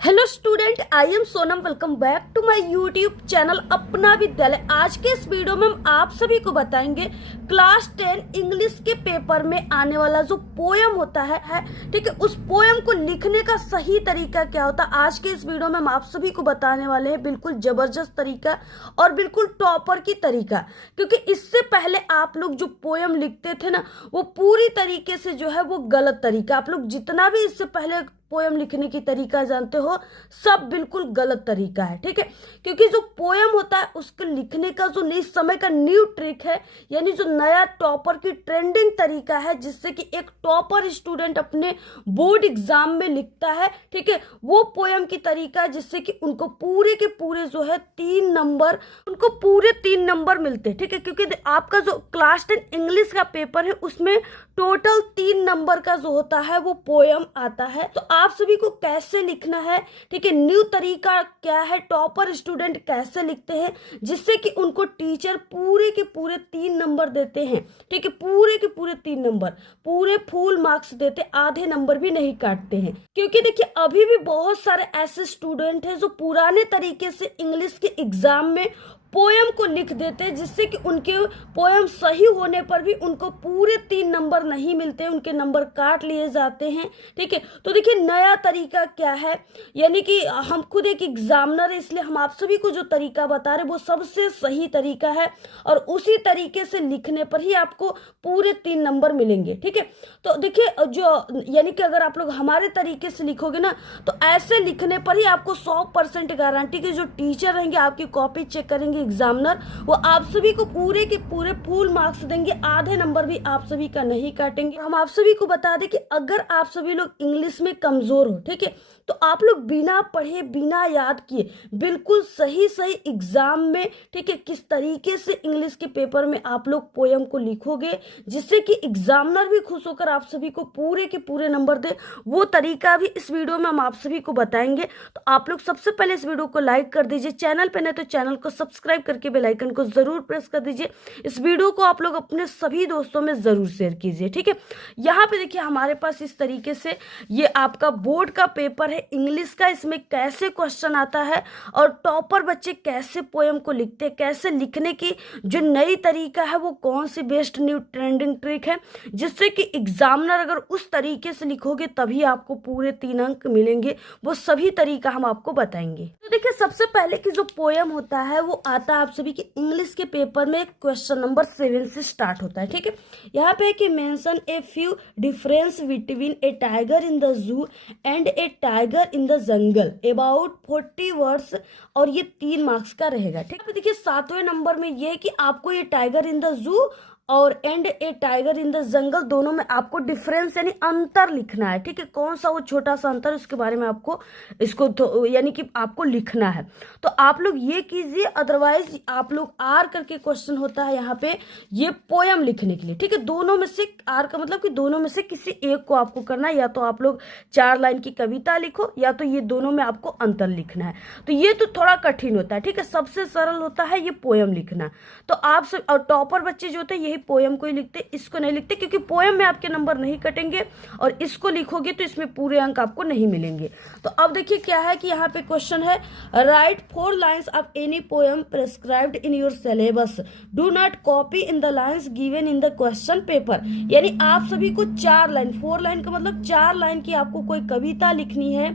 Hello student, I am Sonam. Welcome back to my YouTube channel Apna Vidyalaya. आज के इस video में हम आप सभी को बताएंगे क्लास 10 इंग्लिश के पेपर में आने वाला जो पोयम होता है ठीक है, उस पोयम को लिखने का सही तरीका क्या होता है। आज के इस वीडियो में हम आप सभी को बताने वाले हैं बिल्कुल जबरदस्त तरीका और बिल्कुल टॉपर की तरीका, क्योंकि इससे पहले आप लोग जो पोयम लिखते थे ना, वो पूरी तरीके से जो है वो गलत तरीका। आप लोग जितना भी इससे पहले पोयम लिखने की तरीका जानते हो, सब बिल्कुल गलत तरीका है। ठीक है, क्योंकि जो पोयम होता है उसके लिखने का जो इस समय का न्यू ट्रिक है, यानी जो नया टॉपर की ट्रेंडिंग तरीका है, जिससे कि एक टॉपर स्टूडेंट अपने बोर्ड एग्जाम में लिखता है। ठीक है, वो पोयम की तरीका है जिससे कि उनको पूरे के पूरे जो है 3 नंबर, उनको पूरे 3 नंबर मिलते हैं। ठीक है, क्योंकि आपका जो क्लास 10 इंग्लिश का पेपर है उसमें टोटल 3 नंबर का जो होता है वो पोयम आता है। तो आप सभी को कैसे लिखना है, ठीक है, न्यू तरीका क्या है, टॉपर स्टूडेंट कैसे लिखते हैं जिससे कि उनको टीचर पूरे के पूरे 3 नंबर देते हैं। ठीक है, पूरे के पूरे 3 नंबर, पूरे फुल मार्क्स देते, आधे नंबर भी नहीं काटते हैं। क्योंकि देखिए अभी भी बहुत सारे ऐसे स्टूडेंट हैं जो पुराने तरीके से इंग्लिश के एग्जाम में पोयम को लिख देते हैं, जिससे कि उनके पोयम सही होने पर भी उनको पूरे 3 नंबर नहीं मिलते, उनके नंबर काट लिए जाते हैं। ठीक है, तो देखिए नया तरीका क्या है, यानी कि हम खुद एक एग्जामिनर है, इसलिए हम आप सभी को जो तरीका बता रहे हैं वो सबसे सही तरीका है और उसी तरीके से लिखने पर ही आपको पूरे 3 नंबर मिलेंगे। ठीक है, तो देखिए जो यानी कि अगर आप लोग हमारे तरीके से लिखोगे ना, तो ऐसे लिखने पर ही आपको 100% गारंटी कि जो टीचर रहेंगे आपकी कॉपी चेक करेंगे एग्जामिनर, वो आप सभी को पूरे के पूरे फुल मार्क्स देंगे, आधे नंबर भी आप सभी का नहीं काटेंगे। हम आप सभी को बता दें कि अगर आप सभी लोग इंग्लिश में कमजोर हो, ठीक है, तो आप लोग बिना पढ़े बिना याद किए बिल्कुल सही सही एग्जाम में, ठीक है, किस तरीके से इंग्लिश के पेपर में आप लोग पोयम को लिखोगे जिससे कि एग्जामिनर भी खुश होकर आप सभी को पूरे के पूरे नंबर दे, वो तरीका भी इस वीडियो में हम आप सभी को बताएंगे। तो आप लोग सबसे पहले इस वीडियो को लाइक कर दीजिए, चैनल पे नहीं तो चैनल को सब्सक्राइब करके बेल आइकन को जरूर प्रेस कर दीजिए। इस वीडियो को आप लोग अपने सभी दोस्तों में जरूर शेयर कीजिए। ठीक है, यहाँ पे देखिए हमारे पास इस तरीके से ये आपका बोर्ड का पेपर है इंग्लिश का, इसमें कैसे क्वेश्चन आता है और टॉपर बच्चे कैसे पोयम को लिखते हैं, कैसे लिखने की जो नई तरीका है वो कौन सी बेस्ट न्यू ट्रेंडिंग ट्रिक है, जिससे कि एग्जामिनर अगर उस तरीके से लिखोगे तभी आपको पूरे 3 अंक मिलेंगे। वो सभी तरीका हम आपको बताएंगे। तो देखिए सबसे पहले की जो पोयम होता है वो आता है आप सभी के इंग्लिश के पेपर में क्वेश्चन नंबर 7 से स्टार्ट होता है। ठीक है, यहाँ पे कि mention a few difference between A tiger in the zoo and A tiger in the jungle about 40 words, और ये 3 मार्क्स का रहेगा। ठीक है, देखिए 7वें नंबर में ये है कि आपको ये टाइगर इन द जू और and A tiger in the jungle दोनों में आपको डिफरेंस यानी अंतर लिखना है। ठीक है, कौन सा वो छोटा सा अंतर, उसके बारे में आपको इसको यानी कि आपको लिखना है। तो आप लोग ये कीजिए, अदरवाइज आप लोग आर करके क्वेश्चन होता है यहाँ पे ये पोयम लिखने के लिए। ठीक है, दोनों में से आर का मतलब कि दोनों में से किसी एक को आपको करना है, या तो आप लोग 4 लाइन की कविता लिखो या तो ये दोनों में आपको अंतर लिखना है। तो ये तो थोड़ा कठिन होता है। ठीक है, सबसे सरल होता है ये पोयम लिखना। तो आप सब और टॉपर बच्चे जो होते हैं यही पोयम को ही लिखते, इसको नहीं लिखते, क्योंकि पोयम में आपके नंबर नहीं कटेंगे और इसको लिखोगे तो इसमें पूरे अंक आपको नहीं मिलेंगे। तो अब देखिए क्या है कि यहाँ पे क्वेश्चन है, right 4 lines of any poem prescribed in your syllabus, do not copy in the lines given in the question paper. यानी आप सभी को 4 लाइन, 4 लाइन का मतलब 4 लाइन की आपको कोई कविता लिखनी है।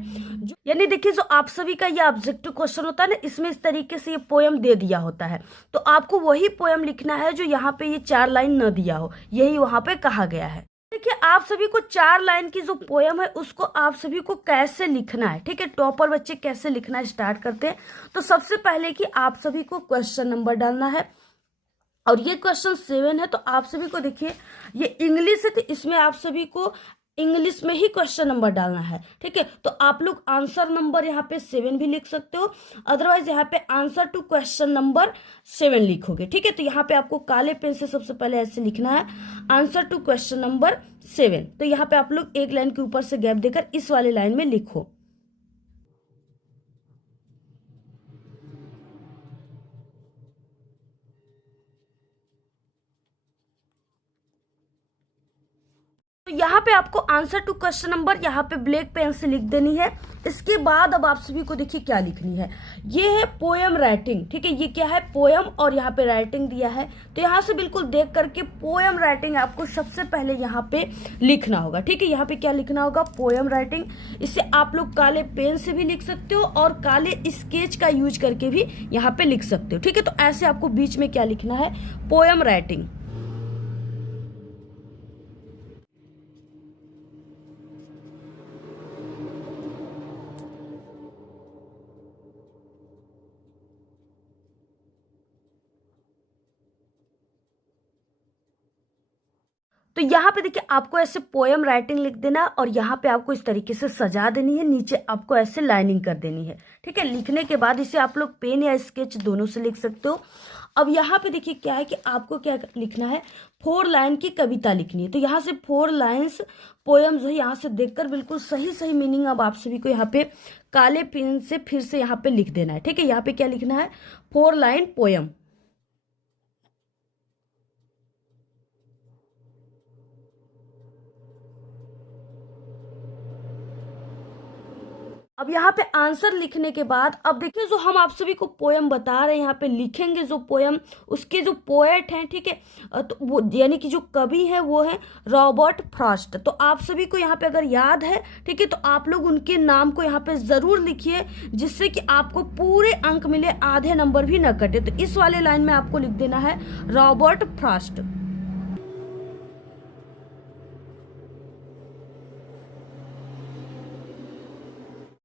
यानी देखिए जो आप सभी का ये ऑब्जेक्टिव क्वेश्चन होता है ना, इसमें इस तरीके से ये पोयम दे दिया होता है, तो आपको वही पोयम लिखना है जो यहाँ पे ये 4 लाइन न दिया हो, यही वहां पे कहा गया है। देखिए आप सभी को 4 लाइन की जो पोयम है उसको आप सभी को कैसे लिखना है, ठीक है, टॉपर बच्चे कैसे लिखना है स्टार्ट करते हैं। तो सबसे पहले कि आप सभी को क्वेश्चन नंबर डालना है, और ये क्वेश्चन 7 है। तो आप सभी को देखिए ये इंग्लिश है, तो इसमें आप सभी को इंग्लिश में ही क्वेश्चन नंबर डालना है। ठीक है, तो आप लोग आंसर नंबर यहाँ पे 7 भी लिख सकते हो, अदरवाइज यहाँ पे आंसर टू क्वेश्चन नंबर 7 लिखोगे। ठीक है, तो यहाँ पे आपको काले पेन से सबसे पहले ऐसे लिखना है, आंसर टू क्वेश्चन नंबर 7। तो यहाँ पे आप लोग एक लाइन के ऊपर से गैप देकर इस वाले लाइन में लिखो। तो यहाँ पे आपको आंसर टू क्वेश्चन नंबर यहाँ पे ब्लैक पेन से लिख देनी है। इसके बाद अब आप सभी को देखिए क्या लिखनी है। ये है पोयम राइटिंग, ठीक है। ये क्या है, पोयम, और यहाँ पे राइटिंग दिया है। तो यहाँ से बिल्कुल देख करके पोयम राइटिंग आपको सबसे पहले यहाँ पे लिखना होगा, ठीक है। यहाँ पे क्या लिखना होगा, पोयम राइटिंग। इसे आप लोग काले पेन से भी लिख सकते हो और काले स्केच का यूज करके भी यहाँ पे लिख सकते हो, ठीक है। तो ऐसे आपको बीच में क्या लिखना है, पोयम राइटिंग। तो यहाँ पे देखिए आपको ऐसे पोयम राइटिंग लिख देना और यहाँ पे आपको इस तरीके से सजा देनी है, नीचे आपको ऐसे लाइनिंग कर देनी है, ठीक है। लिखने के बाद इसे आप लोग पेन या स्केच दोनों से लिख सकते हो। अब यहाँ पे देखिए क्या है कि आपको क्या लिखना है, 4 लाइन की कविता लिखनी है। तो यहाँ से 4 लाइन्स पोयम जो है यहाँ से देखकर बिल्कुल सही सही मीनिंग अब आप सभी को यहाँ पे काले पेन से फिर से यहाँ पे लिख देना है, ठीक है। यहाँ पे क्या लिखना है, 4 लाइन पोयम। अब यहाँ पे आंसर लिखने के बाद अब देखिए जो हम आप सभी को पोयम बता रहे हैं, यहाँ पे लिखेंगे जो पोयम, उसके जो पोएट हैं, ठीक है, तो वो यानी कि जो कवि है वो है रॉबर्ट फ्रॉस्ट। तो आप सभी को यहाँ पे अगर याद है, ठीक है, तो आप लोग उनके नाम को यहाँ पे जरूर लिखिए, जिससे कि आपको पूरे अंक मिले, आधे नंबर भी न कटे। तो इस वाले लाइन में आपको लिख देना है रॉबर्ट फ्रॉस्ट।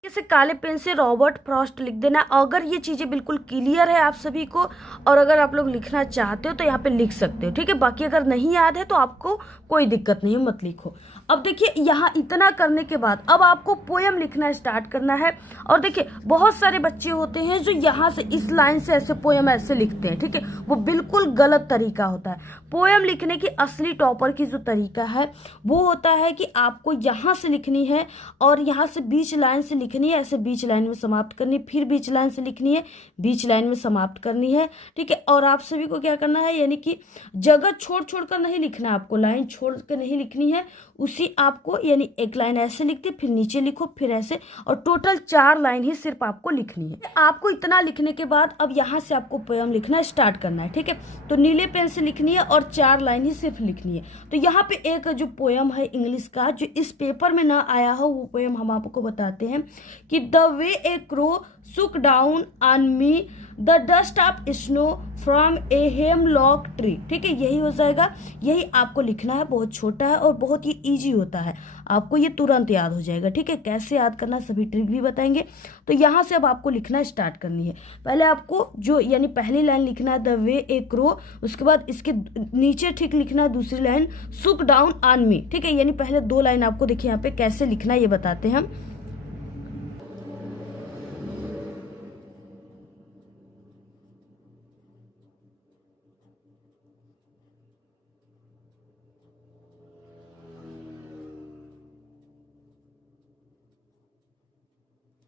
से काले पेन से रॉबर्ट फ्रॉस्ट लिख देना। अगर ये चीजें बिल्कुल क्लियर है आप सभी को और अगर आप लोग लिखना चाहते हो तो यहाँ पे लिख सकते हो, ठीक है। बाकी अगर नहीं याद है तो आपको कोई दिक्कत नहीं, मत लिखो। अब देखिए यहाँ इतना करने के बाद अब आपको पोयम लिखना स्टार्ट करना है। और देखिए बहुत सारे बच्चे होते हैं जो यहाँ से इस लाइन से ऐसे पोयम ऐसे लिखते हैं, ठीक है, वो बिल्कुल गलत तरीका होता है। पोयम लिखने की असली टॉपर की जो तरीका है वो होता है कि आपको यहाँ से लिखनी है और यहाँ से बीच लाइन से लिखनी है, ऐसे बीच लाइन में समाप्त करनी है, फिर बीच लाइन से लिखनी है, बीच लाइन में समाप्त करनी है, ठीक है। और आप सभी को क्या करना है, यानी कि जगह छोड़ छोड़ कर नहीं लिखना है, आपको लाइन छोड़ कर नहीं लिखनी है, उसी आपको यानी एक लाइन ऐसे लिखते फिर नीचे लिखो फिर ऐसे, और टोटल 4 लाइन ही सिर्फ आपको लिखनी है। आपको इतना लिखने के बाद अब यहाँ से आपको पोयम लिखना स्टार्ट करना है, ठीक है। तो नीले पेन से लिखनी है और 4 लाइन ही सिर्फ लिखनी है। तो यहाँ पे एक जो पोयम है इंग्लिश का जो इस पेपर में ना आया हो वो पोयम हम आपको बताते हैं कि द वे ए क्रो सुक down on me the dust of snow from a hemlock tree, ठीक है। यही हो जाएगा, यही आपको लिखना है। बहुत छोटा है और बहुत ही इजी होता है, आपको ये तुरंत याद हो जाएगा, ठीक है। कैसे याद करना सभी ट्रिक भी बताएंगे। तो यहाँ से अब आपको लिखना स्टार्ट करनी है। पहले आपको जो यानी पहली लाइन लिखना है द वे ए क्रो, उसके बाद इसके नीचे ठीक लिखना है दूसरी लाइन सुक डाउन ऑन मी, ठीक है। यानी पहले 2 लाइन आपको देखिए यहाँ पे कैसे लिखना है ये बताते हैं हम।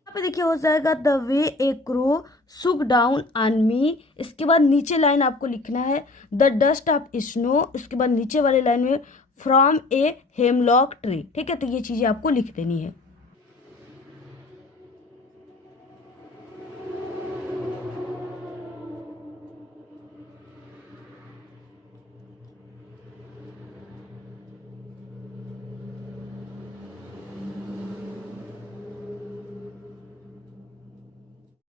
पे देखिए हो जाएगा द वे ए क्रो सुक डाउन ऑन मी। इसके बाद नीचे लाइन आपको लिखना है द डस्ट ऑफ स्नो, इसके बाद नीचे वाले लाइन में फ्रॉम ए हेमलॉक ट्री, ठीक है। तो ये चीजें आपको लिख देनी है।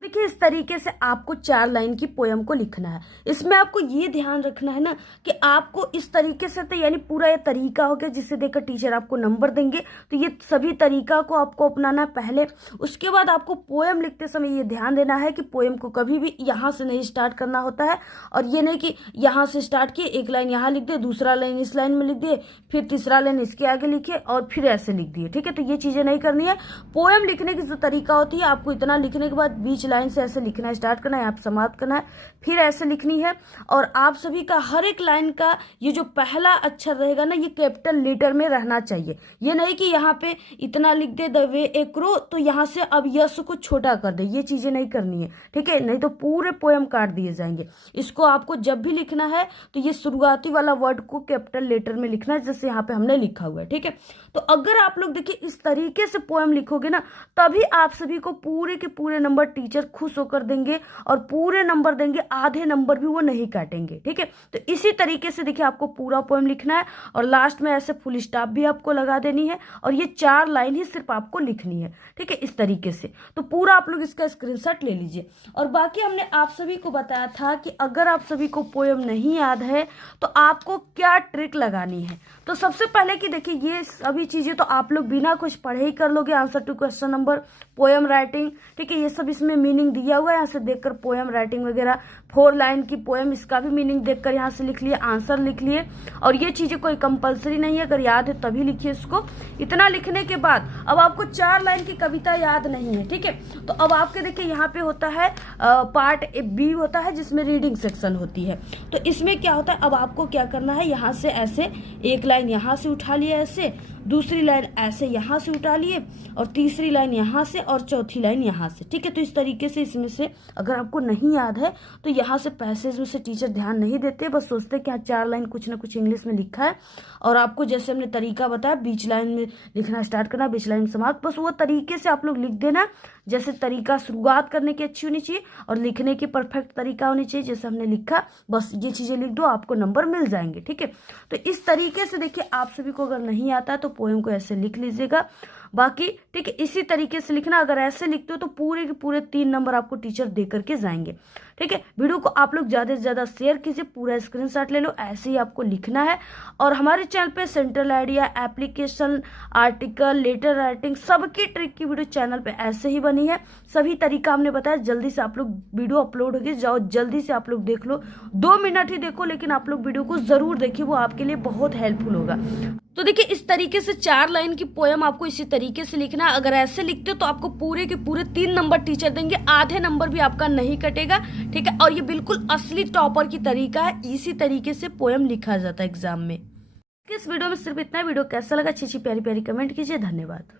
देखिए इस तरीके से आपको 4 लाइन की पोयम को लिखना है। इसमें आपको ये ध्यान रखना है ना कि आपको इस तरीके से तो यानी पूरा ये तरीका हो गया जिसे देखकर टीचर आपको नंबर देंगे। तो ये सभी तरीका को आपको अपनाना पहले। उसके बाद आपको पोयम लिखते समय ये ध्यान देना है कि पोयम को कभी भी यहाँ से नहीं स्टार्ट करना होता है, और ये नहीं कि यहाँ से स्टार्ट किए, एक लाइन यहाँ लिख दिए, दूसरा लाइन इस लाइन में लिख दिए, फिर तीसरा लाइन इसके आगे लिखे और फिर ऐसे लिख दिए, ठीक है। तो ये चीजें नहीं करनी है। पोयम लिखने की जो तरीका होती है आपको इतना लिखने के बाद बीच लाइन लाइन से ऐसे लिखना स्टार्ट करना है, यहाँ पे समाप्त करना है, फिर ऐसे लिखनी है। और आप सभी का हर एक लाइन का ये जो पहला अक्षर रहेगा ना, ये कैपिटल लेटर में रहना चाहिए। ये नहीं कि यहाँ पे इतना लिख दे द वे ए क्रो तो यहाँ से अब यस को छोटा कर दे, ये चीजें नहीं करनी है, ठीक है, नहीं तो पूरे पोयम काट दिए जाएंगे। इसको आपको जब भी लिखना है तो ये शुरुआती वाला वर्ड को कैपिटल लेटर में लिखना है, जैसे यहाँ पे हमने लिखा हुआ है, ठीक है। तो अगर आप लोग देखिए इस तरीके से पोयम लिखोगे ना, तभी आप सभी को पूरे के पूरे नंबर टीचर खुश होकर देंगे और पूरे नंबर देंगे, आधे नंबर भी वो नहीं काटेंगे, ठीक है। तो इसी तरीके से देखिए आपको पूरा पोयम लिखना है और लास्ट में ऐसे फुल स्टॉप भी आपको लगा देनी है और ये 4 लाइन ही सिर्फ आपको लिखनी है, ठीक है, इस तरीके से। तो पूरा आप लोग इसका स्क्रीनशॉट ले लीजिए। और बाकी हमने आप सभी को बताया था कि अगर आप सभी को पोयम नहीं याद है तो आपको क्या ट्रिक लगानी है। तो सबसे पहले कि देखिए ये सभी चीजें तो आप लोग बिना कुछ पढ़े ही कर लोगे, answer to question number, poem writing, ठीक है, ये सब इसमें मीनिंग दिया हुआ है, यहाँ से देखकर पोयम राइटिंग वगैरह, 4 लाइन की पोयम इसका भी मीनिंग देखकर यहाँ से लिख लिए, आंसर लिख लिए। और ये चीजें कोई कंपलसरी नहीं है, अगर याद है तभी लिखिए इसको। इतना लिखने के बाद अब आपको 4 लाइन की कविता याद नहीं है, ठीक है, तो अब आपके देखिए यहाँ पे होता है पार्ट बी होता है जिसमें रीडिंग सेक्शन होती है। तो इसमें क्या होता है, अब आपको क्या करना है, यहाँ से ऐसे एक लाइन यहाँ से उठा लिए, ऐसे दूसरी लाइन ऐसे यहाँ से उठा लिए और तीसरी लाइन यहाँ से और चौथी लाइन यहाँ से, ठीक है। तो इस तरीके से इसमें से अगर आपको नहीं याद है तो यहाँ से पैसेज में से टीचर ध्यान नहीं देते, बस सोचते कि हाँ 4 लाइन कुछ ना कुछ इंग्लिश में लिखा है और आपको जैसे हमने तरीका बताया बीच लाइन में लिखना स्टार्ट करना, बीच लाइन में समाप्त, बस वो तरीके से आप लोग लिख देना। जैसे तरीका शुरुआत करने की अच्छी होनी चाहिए और लिखने की परफेक्ट तरीका होनी चाहिए, जैसे हमने लिखा, बस ये चीजें लिख दो, आपको नंबर मिल जाएंगे, ठीक है। तो इस तरीके से देखिए आप सभी को अगर नहीं आता तो पोएम को ऐसे लिख लीजिएगा। बाकी ठीक है इसी तरीके से लिखना, अगर ऐसे लिखते हो तो पूरे के पूरे 3 नंबर आपको टीचर दे करके जाएंगे, ठीक है। वीडियो को आप लोग ज्यादा से ज्यादा शेयर कीजिए, पूरा स्क्रीनशॉट ले लो, ऐसे ही आपको लिखना है। और हमारे चैनल पे central idea, application, article, letter writing, सबकी ट्रिक की वीडियो चैनल पे ऐसे ही बनी है, सभी तरीका हमने बताया। जल्दी से आप लोग वीडियो अपलोड होगी, जाओ जल्दी से आप लोग देख लो, 2 मिनट ही देखो, लेकिन आप लोग वीडियो को जरूर देखिए, वो आपके लिए बहुत हेल्पफुल होगा। तो देखिए इस तरीके से 4 लाइन की पोयम आपको इसी तरीके से लिखना है। अगर ऐसे लिखते हो तो आपको पूरे के पूरे 3 नंबर टीचर देंगे, आधे नंबर भी आपका नहीं कटेगा, ठीक है। और ये बिल्कुल असली टॉपर की तरीका है, इसी तरीके से पोयम लिखा जाता है एग्जाम में। इस वीडियो में सिर्फ इतना। वीडियो कैसा लगा अच्छी अच्छी प्यारी प्यारी कमेंट कीजिए। धन्यवाद।